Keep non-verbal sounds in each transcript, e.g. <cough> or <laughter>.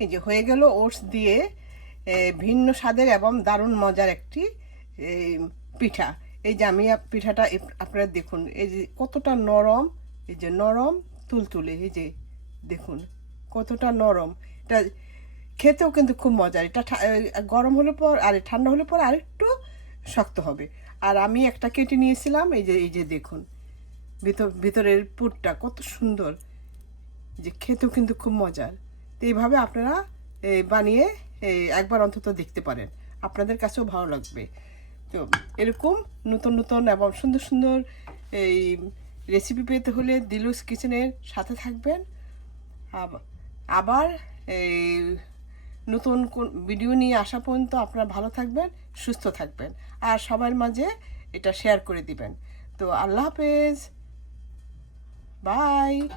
এই যে হয়ে গেল ওটস দিয়ে ভিন্ন স্বাদের এবং দারুণ মজার একটি পিঠা। এই যে আমি পিঠাটা আপনারা দেখুন, এই যে কতটা নরম, এই যে নরম তুলতুলে, এই যে দেখুন, কতটা নরম। এটা খেতেও কিন্তু খুব মজার। এটা গরম হলে পর আর ঠান্ডা হলে পর আরেকটু শক্ত হবে। আর আমি একটা কেটে নিয়েছিলাম, এই যে এই যে দেখুন, ভিতর, ভিতরের পুরটা কত সুন্দর। যে খেতেও কিন্তু খুব মজার। তো এইভাবে আপনারা বানিয়ে একবার অন্তত দেখতে পারেন। আপনাদের কাছেও ভালো লাগবে। তো এরকম নতুন নতুন এবং সুন্দর সুন্দর, এই রেসিপি পেতে হলে দিলুস কিচেনের সাথে থাকবেন। আব- আবার এই নতুন কোন ভিডিও নিয়ে আসা পর্যন্ত আপনারা ভালো থাকবেন, সুস্থ থাকবেন। আর সবার মাঝে এটা শেয়ার করে দিবেন। তো আল্লাহ হাফেজ। বাই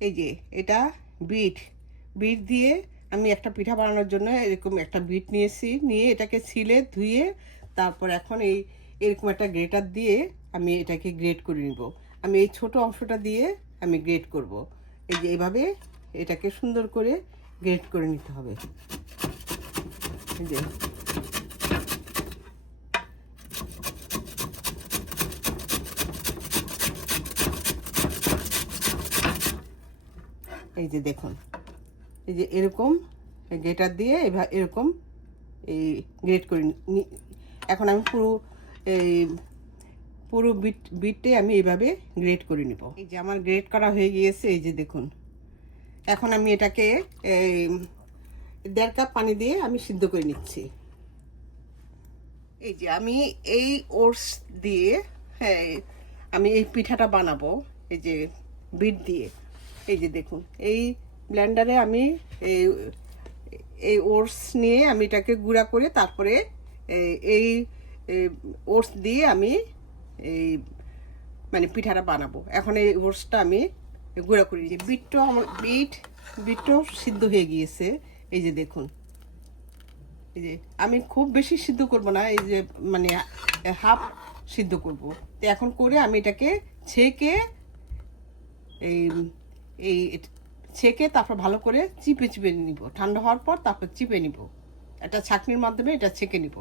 এই যে, এটা বিট। বিট দিয়ে আমি একটা পিঠা বানানোর জন্য এরকম একটা বিট নিয়েছি। নিয়ে এটাকে ছিলে, ধুয়ে তারপর এখন এই এরকম একটা গ্রেটার দিয়ে আমি এটাকে গ্রেট করে নিব। আমি এই ছোট অংশটা দিয়ে আমি গ্রেট করব। এই যে এইভাবে এটাকে সুন্দর করে গ্রেট করে নিতে হবে। এই যে। এই যে দেখুন, এই যে এরকম গ্রেটার দিয়ে এভা- এরকম এই গ্রেট করে এখন আমি পুরো এই পুরো বিট, বিটে আমি এইভাবে গ্রেট করে নিব। এই যে আমার গ্রেট করা হয়ে গিয়েছে, এই যে দেখুন। এখন আমি এটাকে দেড় কাপ পানি দিয়ে আমি সিদ্ধ করে নিচ্ছি। এই যে আমি এই ওটস দিয়ে হ্যাঁ আমি এই পিঠাটা বানাবো, এই যে বিট দিয়ে। এই যে দেখুন, এই ব্ল্যান্ডারে আমি এই এই ওটস নিয়ে আমি এটাকে গুঁড়া করে তারপরে এই- ওটস দিয়ে আমি এই মানে পিঠাটা বানাবো। এখন এই ওটসটা আমি গুঁড়া করে দিয়েছি বিটটাও আমার, বিট, বিটটাও সিদ্ধ হয়ে গিয়েছে। এই যে দেখুন, এই যে আমি খুব বেশি সিদ্ধ করব না, এই যে মানে হাফ সিদ্ধ করব। তো এখন করে আমি এটাকে ছেঁকে এই এই ছেঁকে তারপর ভালো করে চিপে চিপে নিব। ঠান্ডা হওয়ার পর তারপর চিপে নিব। একটা ছাঁকনির মাধ্যমে এটা ছেঁকে নিব।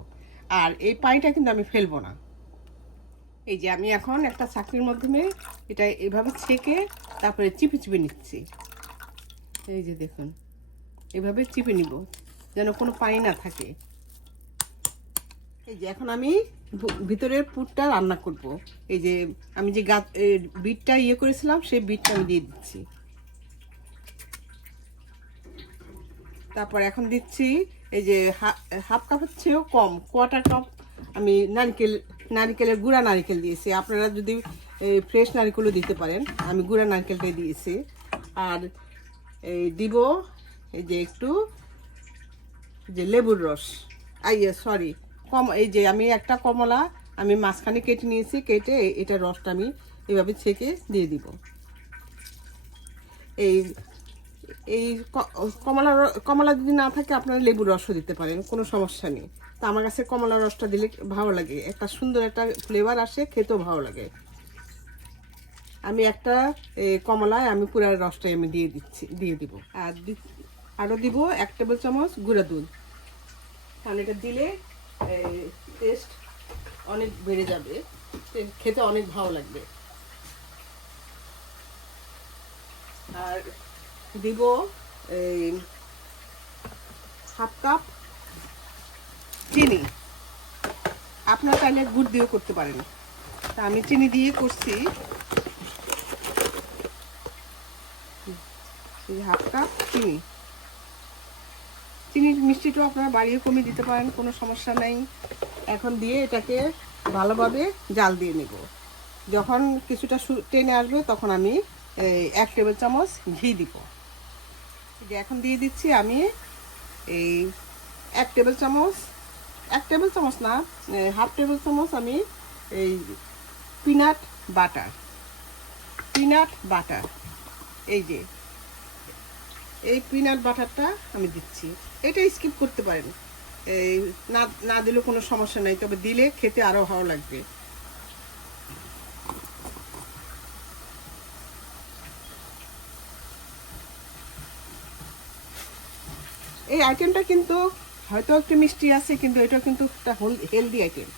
আর এই পানিটা কিন্তু আমি ফেলব না। এই যে আমি এখন একটা ছাঁকনির মাধ্যমে এটা এভাবে ছেঁকে তারপরে চিপে চিপে নিচ্ছি। এই যে দেখুন, এভাবে চিপে নিব, যেন কোনো পানি না থাকে। এই যে এখন আমি ভিতরের পুরটা রান্না করব। এই যে আমি যে গাছ বিটটা ইয়ে করেছিলাম, সেই বিটটা আমি দিয়ে দিচ্ছি। তারপর এখন দিচ্ছি এই যে হাফ কাপের চেয়েও কম কোয়াটার কাপ আমি নারিকেল, নারিকেলের গুঁড়া নারকেল দিয়েছি। আপনারা যদি ফ্রেশ নারকেলও দিতে পারেন, আমি গুঁড়া নারকেলটাই দিয়েছি। আর এই দিব এই যে একটু যে লেবুর রস। আইয়া সরি কম, এই যে আমি একটা কমলা আমি মাঝখানে কেটে নিয়েছি, কেটে এটা রসটা আমি এভাবে ছেঁকে দিয়ে দিব। এই এই কমলা কমলা যদি না থাকে আপনারা লেবুর রসও দিতে পারেন, কোনো সমস্যা নেই। তা আমার কাছে কমলা রসটা দিলে ভালো লাগে। একটা সুন্দর একটা ফ্লেভার আসে, খেতেও ভালো লাগে। আমি একটা কমলায় আমি পুরো রসটাই আমি দিয়ে দিচ্ছি, দিয়ে দিব। আর আরও দিব এক টেবিল চামচ গুঁড়া দুধ। কারণ এটা দিলে টেস্ট অনেক বেড়ে যাবে। খেতে অনেক ভালো লাগবে। আর দিব, এই হাফ কাপ চিনি। আপনার চাইলে গুড় দিয়েও করতে পারেন। তা আমি চিনি দিয়ে করছি। হাফ কাপ চিনি। চিনির মিষ্টিটাও আপনারা বাড়িয়ে কমিয়ে দিতে পারেন, কোনো সমস্যা নেই। এখন দিয়ে এটাকে ভালোভাবে জাল দিয়ে নেব। যখন কিছুটা টেনে আসবে, তখন আমি এক টেবিল চামচ ঘি দিব। এখন দিয়ে দিচ্ছি আমি এই এক টেবিল চামচ, এক টেবিল চামচ না হাফ টেবিল চামচ আমি এই পিনাট বাটার পিনাট বাটার এই যে, এই পিনাট বাটারটা আমি দিচ্ছি। এটা স্কিপ করতে পারেন। এই না না দিলেও কোনো সমস্যা নাই, তবে দিলে খেতে আরও ভালো লাগবে। এই আইটেমটা কিন্তু হয়তো একটু মিষ্টি আছে, কিন্তু এটা কিন্তু একটা হেলদি আইটেম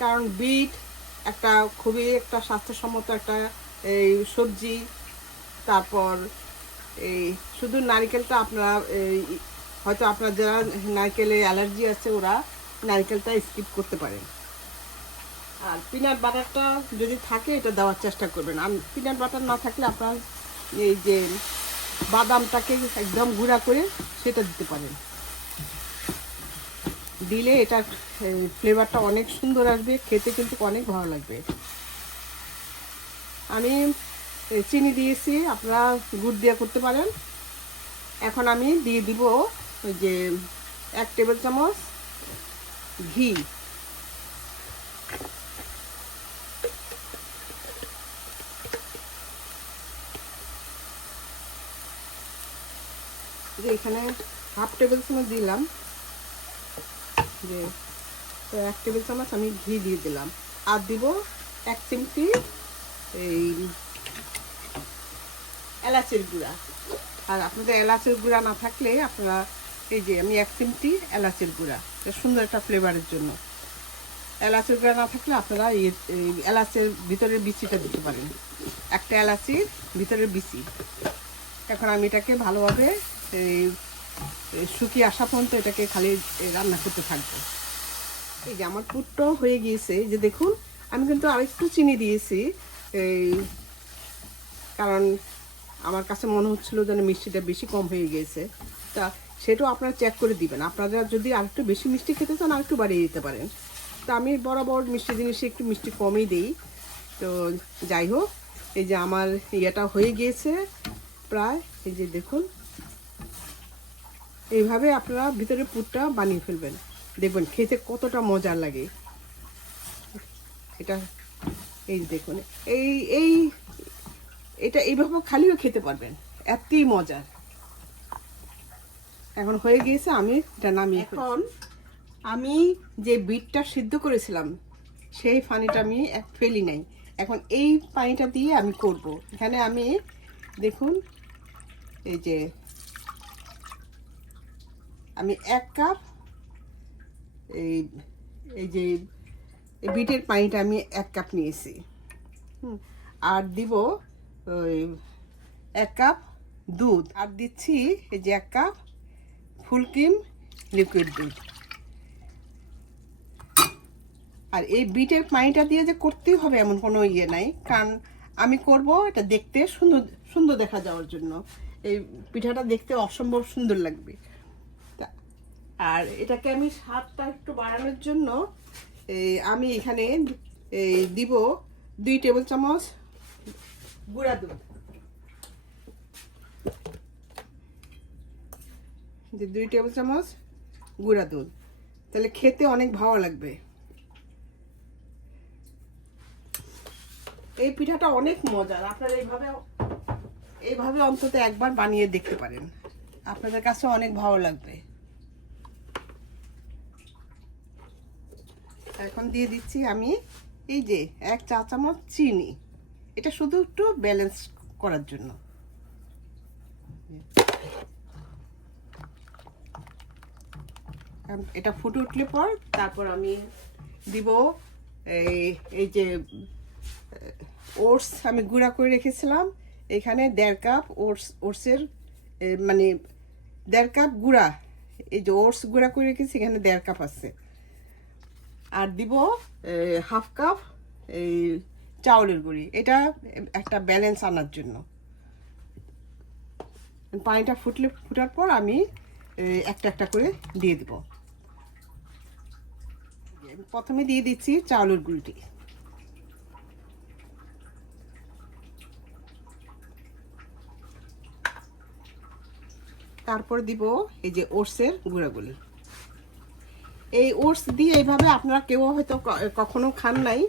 কারণ বিট একটা খুবই একটা স্বাস্থ্যসম্মত একটা, এই সবজি, তারপর এই শুধু নারিকেলটা আপনারা এই হয়তো আপনার যারা নারকেলে অ্যালার্জি আছে, ওরা নারকেলটা স্কিপ করতে পারেন। আর পিনাট বাটারটা যদি থাকে, এটা দেওয়ার চেষ্টা করবেন। আর পিনাট বাটার না থাকলে আপনার এই যে বাদামটাকে একদম গুঁড়া করে সেটা দিতে পারেন। দিলে এটা ফ্লেভারটা অনেক সুন্দর আসবে, খেতে কিন্তু অনেক ভালো লাগবে। আমি চিনি দিয়েছি, আপনারা গুড় দিয়ে করতে পারেন। এখন আমি দিয়ে দিব যে এক টেবিল চামচ ঘি। যে এখানে হাফ টেবিল চামচ দিলাম। যে তো এক টেবিল চামচ আমি ঘি দিয়ে দিলাম। আর দিব এক চিমটি এই এলাচের গুঁড়া। আর আপনাদের এলাচের গুঁড়া না থাকলে আপনারা এই যে আমি এক চিমটি এলাচের গুঁড়া। সুন্দর একটা ফ্লেভারের জন্য। এলাচের গুঁড়া না থাকলে আপনারা এলাচের ভিতরের বিচিটা দিতে পারেন। একটা এলাচির ভিতরের বিচি। এখন আমি এটাকে ভালোভাবে শুকিয়ে আসা পর্যন্ত এটাকে খালি রান্না করতে থাকব। এই যে আমার পুরটাও হয়ে গিয়েছে যে দেখুন, আমি কিন্তু আরেকটু চিনি দিয়েছি, এই, কারণ আমার কাছে মনে হচ্ছিল যেন মিষ্টিটা বেশি কম হয়ে গিয়েছে। তা সেটাও আপনারা চেক করে দিবেন। আপনারা যদি আরেকটু বেশি মিষ্টি খেতে চান, আরেকটু বাড়িয়ে দিতে পারেন। তা আমি বরাবর মিষ্টি জিনিসে একটু মিষ্টি কমই দিই। তো যাই হোক, এই যে আমার ইয়েটা হয়ে গিয়েছে প্রায়। এই যে দেখুন এইভাবে আপনারা ভিতরে পুরটা বানিয়ে ফেলবেন। দেখবেন খেতে কতটা মজার লাগে। এটা, এই দেখুন, এই এই, এটা এইভাবে খালিও খেতে পারবেন। এতই মজার। এখন হয়ে গিয়েছে, আমি এটা নামিয়ে এখন আমি যে বিটটা সিদ্ধ করেছিলাম, সেই পানিটা আমি ফেলি নাই। এখন এই পানিটা দিয়ে আমি করব। এখানে আমি, দেখুন, এই যে আমি এক কাপ এই এই যে বিটের পানিটা আমি এক কাপ নিয়েছি। আর দিব, ওই, এক কাপ দুধ। আর দিচ্ছি এই যে এক কাপ ফুলকিম লিকুইড দুধ। আর এই বিটের পানিটা দিয়ে যে করতেই হবে এমন কোনো ইয়ে নাই, কারণ আমি করব এটা দেখতে সুন্দর সুন্দর দেখা যাওয়ার জন্য। এই পিঠাটা দেখতে অসম্ভব সুন্দর লাগবে। আর এটাকে আমি স্বাদটা একটু বাড়ানোর জন্য এই আমি এখানে এই দিব দুই টেবিল চামচ গুঁড়া দুধ। যে দুই টেবিল চামচ গুঁড়া দুধ। তাহলে খেতে অনেক ভালো লাগবে। এই পিঠাটা অনেক মজার। আপনারা এইভাবে এইভাবে অন্তত একবার বানিয়ে দেখতে পারেন। আপনাদের কাছে অনেক ভালো লাগবে। এখন দিয়ে দিচ্ছি আমি এই যে এক চা চামচ চিনি। এটা শুধু একটু ব্যালেন্স করার জন্য। এটা ফুটে উঠলে পর তারপর আমি দিব এই এই যে ওটস আমি গুঁড়া করে রেখেছিলাম। এখানে দেড় কাপ ওটস, ওটসের মানে দেড় কাপ গুঁড়া। এই যে ওটস গুঁড়া করে রেখেছি, এখানে দেড় কাপ আছে। আর দিব হাফ কাপ এই, চাউলের গুঁড়ি। এটা একটা ব্যালেন্স আনার জন্য। পানিটা ফুটলে, ফুটার পর আমি একটা একটা করে দিয়ে দিব। প্রথমে দিয়ে দিচ্ছি চাউলের গুঁড়িটি। তারপর দিব এই যে ওটসের গুঁড়াগুলি। এই ওটস দিয়ে এইভাবে আপনারা কেউ হয়তো কখনো খান নাই,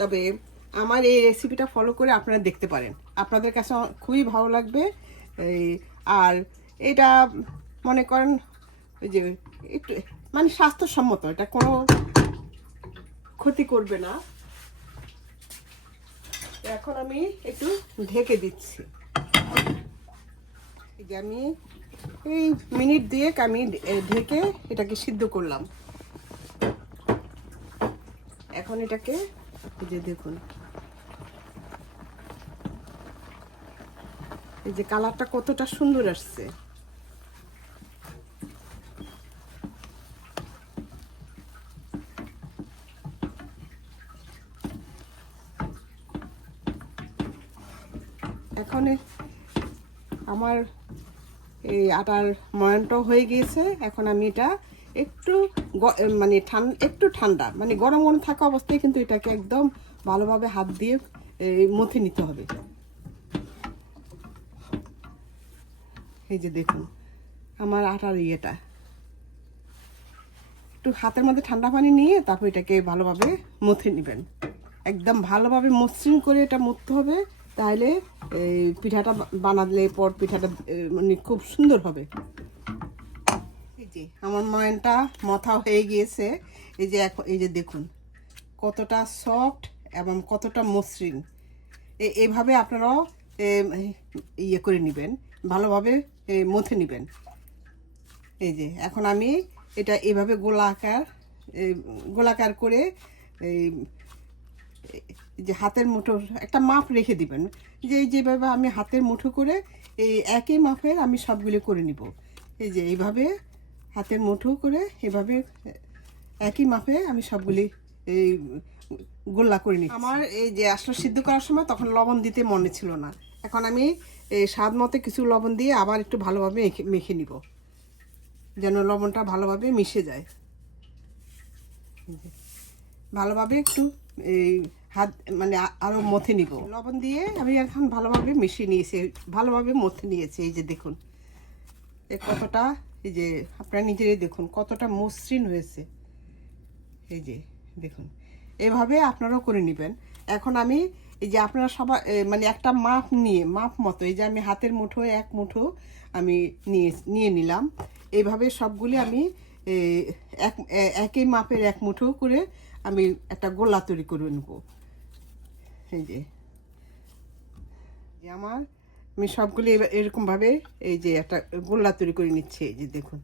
তবে আমার এই রেসিপিটা ফলো করে আপনারা দেখতে পারেন। আপনাদের কাছে খুবই ভালো লাগবে। এই, আর এটা মনে করেন ওই যে একটু মানে স্বাস্থ্যসম্মত, এটা কোনো ক্ষতি করবে না। এখন আমি একটু ঢেকে দিচ্ছি। আমি এই মিনিট দুয়েক আমি ঢেকে এটাকে সিদ্ধ করলাম। এখন এটাকে যে দেখুন। এই যে কালারটা কতটা সুন্দর আসছে। এখন আমার এই আটার ময়নটাও হয়ে গিয়েছে। এখন আমি এটা একটু মানে ঠান্ডা একটু ঠান্ডা মানে গরম গরম থাকা অবস্থায় কিন্তু এটাকে একদম ভালোভাবে হাত দিয়ে মথে নিতে হবে। এই যে দেখুন, আমার আটার ইয়েটা। একটু হাতের মধ্যে ঠান্ডা পানি নিয়ে তারপর এটাকে ভালোভাবে মথে নেবেন। একদম ভালোভাবে মসৃণ করে এটা মথতে হবে, তাহলে, এই পিঠাটা বানালে পর পিঠাটা মানে খুব সুন্দর হবে। যে আমার ময়নটা মথা হয়ে গিয়েছে। এই যে এখন, এই যে দেখুন, কতটা সফট এবং কতটা মসৃণ। এইভাবে আপনারাও ইয়ে করে নেবেন, ভালোভাবে মথে নেবেন। এই যে, এখন আমি এটা এভাবে গোলাকার গোলাকার করে, এই এই যে হাতের মুঠো, একটা মাপ রেখে দিবেন। যে এই যেভাবে আমি হাতের মুঠো করে, এই একই মাপের আমি সবগুলো করে নিব। এই যে, এইভাবে হাতের মুঠো করে এভাবে, একই মাপে আমি সবগুলি এই গোল্লা করে নিই আমার এই যে আসলে সিদ্ধ করার সময় তখন লবণ দিতে মনে ছিল না। এখন আমি এই স্বাদ মতো কিছু লবণ দিয়ে আবার একটু ভালোভাবে মেখে মেখে নিব। যেন লবণটা ভালোভাবে মিশে যায়। ভালোভাবে একটু এই হাত মানে আরও আরও মথে নিব। লবণ দিয়ে আমি এখন ভালোভাবে মিশিয়ে নিয়েছি, ভালোভাবে মথে নিয়েছি, এই যে দেখুন। এ কতটা এই যে আপনারা নিজেরাই দেখুন, কতটা মসৃণ হয়েছে। এই যে, দেখুন। এভাবে আপনারাও করে নেবেন। এখন আমি এই যে আপনারা সবাই মানে একটা মাপ নিয়ে, মাপ মতো, এই যে আমি হাতের মুঠো, এক মুঠো আমি নিয়ে নিয়ে নিলাম। এইভাবে সবগুলি আমি এক একই মাপের এক মুঠো করে আমি একটা গোলা তৈরি করে নেব। এই যে আমার আমি সবগুলি এবার এরকমভাবে এই যে একটা গোল্লা তৈরি করে নিচ্ছি, এই যে দেখুন।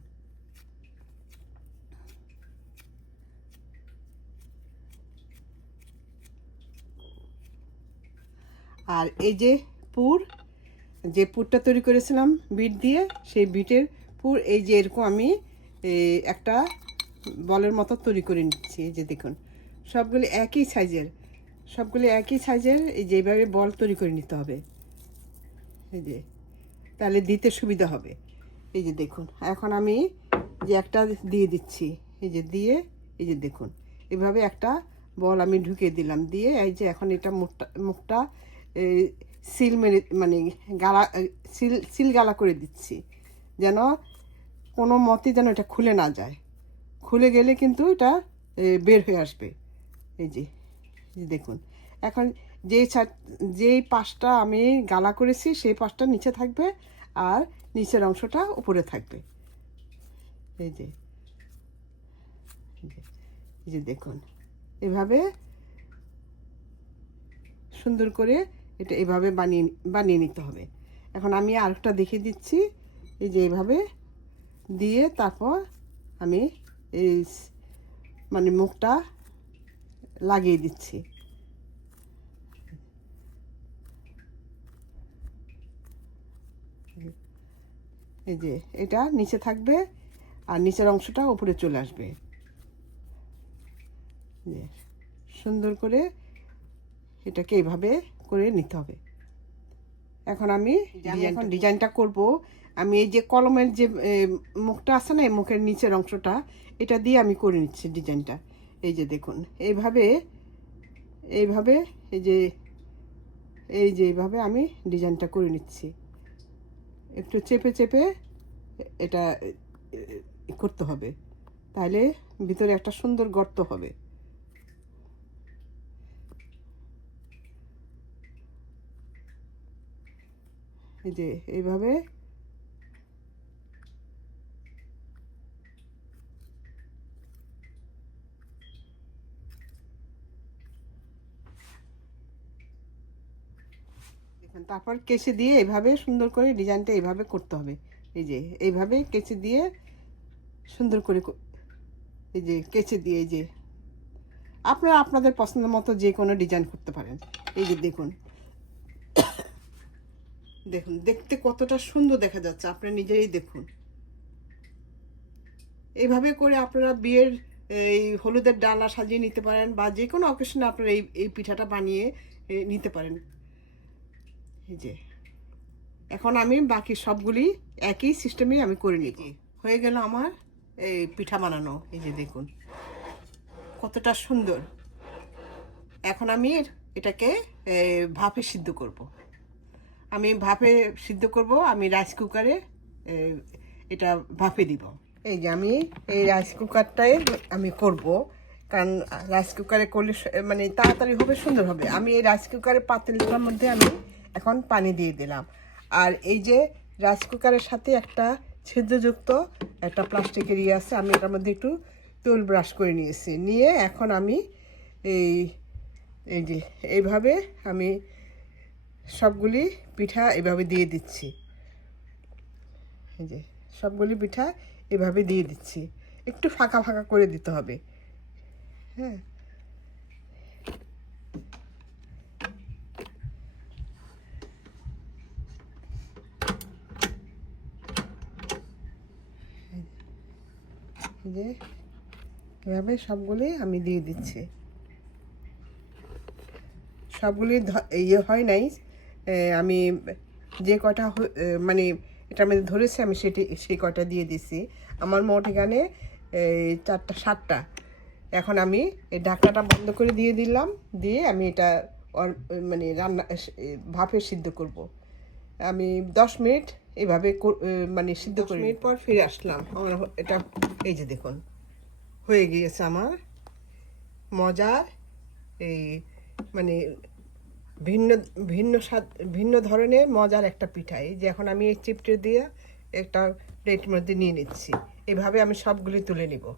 আর এই যে পুর, যে পুরটা তৈরি করেছিলাম বিট দিয়ে, সেই বিটের পুর, এই যে এরকম আমি একটা বলের মতো তৈরি করে নিচ্ছি, এই যে দেখুন। সবগুলি একই সাইজের, সবগুলি একই সাইজের, এই যেভাবে বল তৈরি করে নিতে হবে। এই যে, তাহলে দিতে সুবিধা হবে। এই যে দেখুন, এখন আমি যে একটা দিয়ে দিচ্ছি, এই যে দিয়ে, এই যে দেখুন, এভাবে একটা বল আমি ঢুকিয়ে দিলাম। দিয়ে এই যে এখন এটা মুখটা মুখটা সিল মেরে মানে গালা সিল সিল গালা করে দিচ্ছি, যেন কোনো মতে যেন এটা খুলে না যায়। খুলে গেলে কিন্তু এটা বের হয়ে আসবে। এই যে দেখুন, এখন যে ছা- যেই পাশটা আমি গালা করেছি, সেই পাশটা নিচে থাকবে আর নিচের অংশটা উপরে থাকবে। এই যে। এই যে- দেখুন, এভাবে সুন্দর করে এটা এভাবে বানিয়ে বানিয়ে নিতে হবে। এখন আমি আরেকটা দেখিয়ে দিচ্ছি। এই যে এভাবে দিয়ে তারপর আমি এই মানে মুখটা লাগিয়ে দিচ্ছি। এই যে এটা নিচে থাকবে আর নিচের অংশটা উপরে চলে আসবে। যে, সুন্দর করে এটাকে এইভাবে করে নিতে হবে। এখন আমি আমি এখন ডিজাইনটা করব। আমি এই যে কলমের যে মুখটা আছে না এই মুখের নিচের অংশটা এটা দিয়ে আমি করে নিচ্ছি ডিজাইনটা এই যে দেখুন এইভাবে এইভাবে এই যে এই যে এইভাবে আমি ডিজাইনটা করে নিচ্ছি। একটু চেপে চেপে এটা করতে হবে। তাহলে ভিতরে একটা সুন্দর গর্ত হবে। এই যে, এইভাবে তারপর কেসে দিয়ে এইভাবে সুন্দর করে ডিজাইনটা এইভাবে করতে হবে। এই যে, এইভাবে কেচে দিয়ে সুন্দর করে এই যে, কেচে দিয়ে এই যে, আপনারা আপনাদের পছন্দ মতো যে কোনো ডিজাইন করতে পারেন। এই যে দেখুন। <coughs> দেখুন, দেখতে কতটা সুন্দর দেখা যাচ্ছে, আপনারা নিজেই দেখুন। এইভাবে করে আপনারা বিয়ের, এই হলুদের ডালা সাজিয়ে নিতে পারেন বা যে কোনো অকেশনে আপনারা এই এই পিঠাটা বানিয়ে নিতে পারেন। এই যে, এখন আমি বাকি সবগুলি একই সিস্টেমেই আমি করে নিয়েছি। হয়ে গেল আমার এই পিঠা বানানো, এই যে দেখুন, কতটা সুন্দর। এখন আমি এটাকে ভাপে সিদ্ধ করব। আমি ভাপে সিদ্ধ করব, আমি রাইস কুকারে এটা ভাপে দিব। এই যে আমি এই রাইস কুকারটাই আমি করব, কারণ রাইস কুকারে করলে মানে তাড়াতাড়ি হবে, সুন্দর হবে। আমি এই রাইস কুকারের পাতিলটার মধ্যে আমি এখন পানি দিয়ে দিলাম। আর এই যে রাইস কুকারের সাথে একটা ছিদ্রযুক্ত একটা প্লাস্টিকের ইয়ে আছে, আমি এটার মধ্যে একটু তেল ব্রাশ করে নিয়েছি। নিয়ে এখন আমি এই এই যে এইভাবে আমি সবগুলি পিঠা এভাবে দিয়ে দিচ্ছি। এই যে সবগুলি পিঠা এভাবে দিয়ে দিচ্ছি। একটু ফাঁকা ফাঁকা করে দিতে হবে। হ্যাঁ। যে, এভাবে সবগুলি আমি দিয়ে দিচ্ছি। সবগুলি ইয়ে হয় নাই। আমি যে কটা মানে এটার মধ্যে ধরেছি, আমি সেটি, সেই কটা দিয়ে দিছি। আমার মোট এখানে চারটা, সাতটা। এখন আমি এই বন্ধ করে দিয়ে দিলাম, দিয়ে আমি এটা মানে রান্না ভাপে সিদ্ধ করব। আমি দশ মিনিট এইভাবে কর- এ, মানে সিদ্ধ করে মিনিট পর ফিরে আসলাম। আমরা এটা এই যে দেখুন হয়ে গিয়েছে আমার মজার এই মানে ভিন্ন ভিন্ন স্বাদ ভিন্ন ধরনের মজার একটা পিঠা। এই যে এখন আমি এই চিপটে দিয়ে একটা প্লেট মধ্যে নিয়ে নিচ্ছি। এভাবে আমি সবগুলি তুলে নিব।